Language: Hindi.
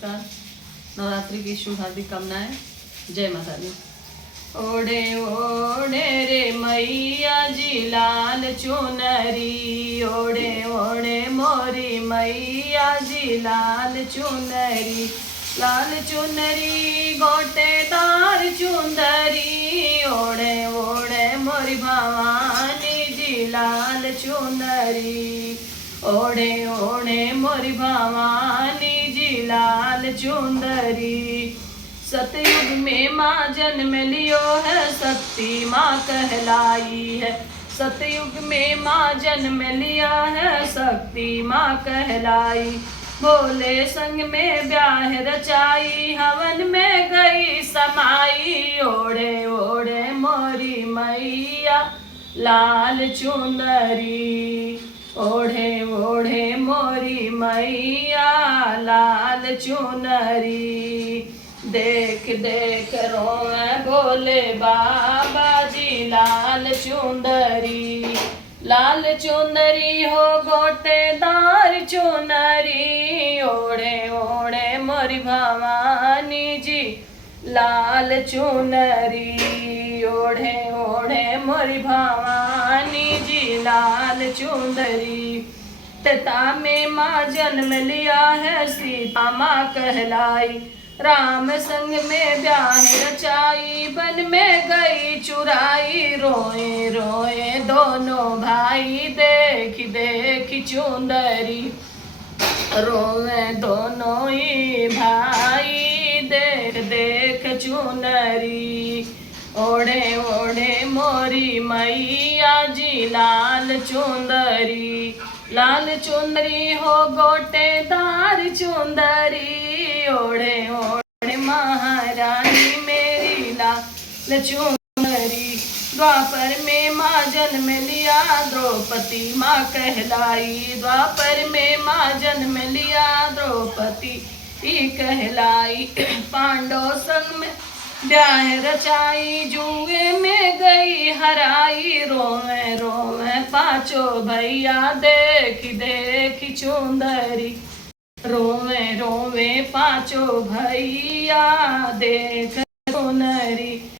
नमस्कार। नवरात्रि की शुभ हार्दिक कामनाएं। जय माता दी। ओढ़े ओढ़े रे मैया जी लाल चुनरी, ओढ़े ओढ़े मोरी मैया जी लाल चुनरी, लाल चुनरी गोटेदार चुंदरी, ओढ़े ओढ़े मोरी भवानी जी लाल चुनरी, ओढ़े ओढ़े मोरी भवानी जी लाल चुंदरी। सतयुग में माँ जन्म लियो है, शक्ति माँ कहलाई है। सतयुग में माँ जन्म लिया है, शक्ति माँ कहलाई। भोले संग में ब्याह रचाई, हवन में गई समाई, ओढ़े ओढ़े मोरी मैया लाल चुंदरी, ओढ़े ओढ़े मोरी मैया लाल चुनरी। देख देख रोवे बोले बाबा जी लाल चुंदरी, लाल चुंदरी हो गोटेदार चुनरी, ओढ़े ओढ़े मोरी भवानी जी लाल चुनरी, ओढ़े ओढ़े मोरी भवानी जी लाल चुंदरी। तता में माँ जन्म लिया है, सीता माँ कहलाई। राम संग में ब्याह रचाई, बन में गई चुराई, रोए रोए दोनों भाई देख देख चुंदरी, रोए दोनों ही भाई देख देख चुनरी। ओढ़े ओढ़े मोरी मैया जी लाल चुंदरी, लाल चुंदरी हो गोटेदार चुंदरी, ओढ़े ओढ़े महारानी मेरी लाल चुंदरी। द्वापर में माँ जन्म लिया, द्रौपदी माँ कहलाई, द्वापर में माँ जन्म लिया, द्रौपदी ही कहलाई। पांडव संग में ब्याह रचाई, जुए में गई हराई, रोवे रोवे पांचों भैया देख देख चुंदरी, रोवे रोवे पांचों भैया देख चुनरी।